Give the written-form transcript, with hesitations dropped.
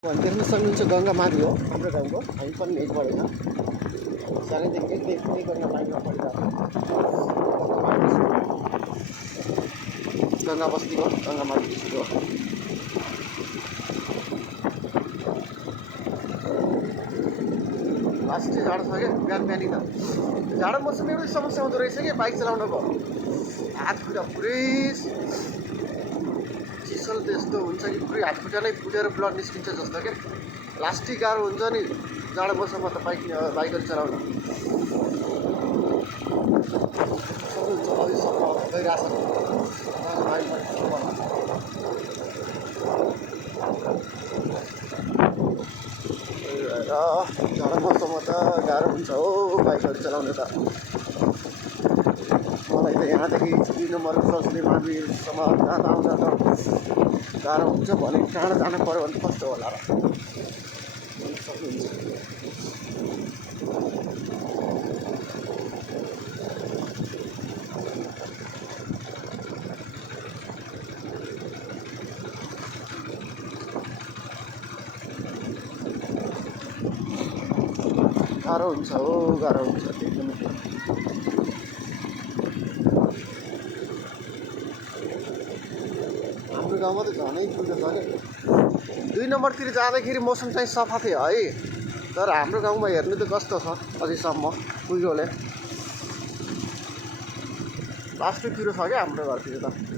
देख्न सक्नुहुन्छ गङ्गा माथि हो हाम्रो गाउँको। हामी पनि यही पढेन, सानैदेखि यही गर्न लाइनमा पढिरहेको। गङ्गा बस्ती हो, गङ्गा माथि डिस्ट्रिक्ट हो। लास्टै जाडो छ क्या, बिहानी त जाडो मौसम एउटै समस्या हुँदो रहेछ कि बाइक चलाउनको हात खुट्टा पुरै चिसल त्यस्तो हुन्छ कि पुरै हात खुट्टा नै फुटेर ब्लड निस्किन्छ जस्तो क्या। लास्टै गाह्रो हुन्छ नि जाडो मौसममा त बाइकहरू चलाउनु। अहिलेसम्म गइरहेको जाडो मौसममा त गाह्रो हुन्छ हो बाइकहरू चलाउनु त। मलाई त यहाँदेखि 2 नम्बर क्रसले माभिसम्म जाँदा आउँदा त गाह्रो हुन्छ। भने टाढा जानु पऱ्यो भने कस्तो होला र। गाह्रो हुन्छ हो, गाह्रो हुन्छ एकदमै। हाम्रो गाउँमा त झनै ठुलो छ क्या। 2 नम्बरतिर जाँदाखेरि मौसम चाहिँ सफा थियो है, तर हाम्रो गाउँमा हेर्नु त कस्तो छ अझैसम्म कुहिरोले। लास्टैतिर छ क्या हाम्रो घरतिर त।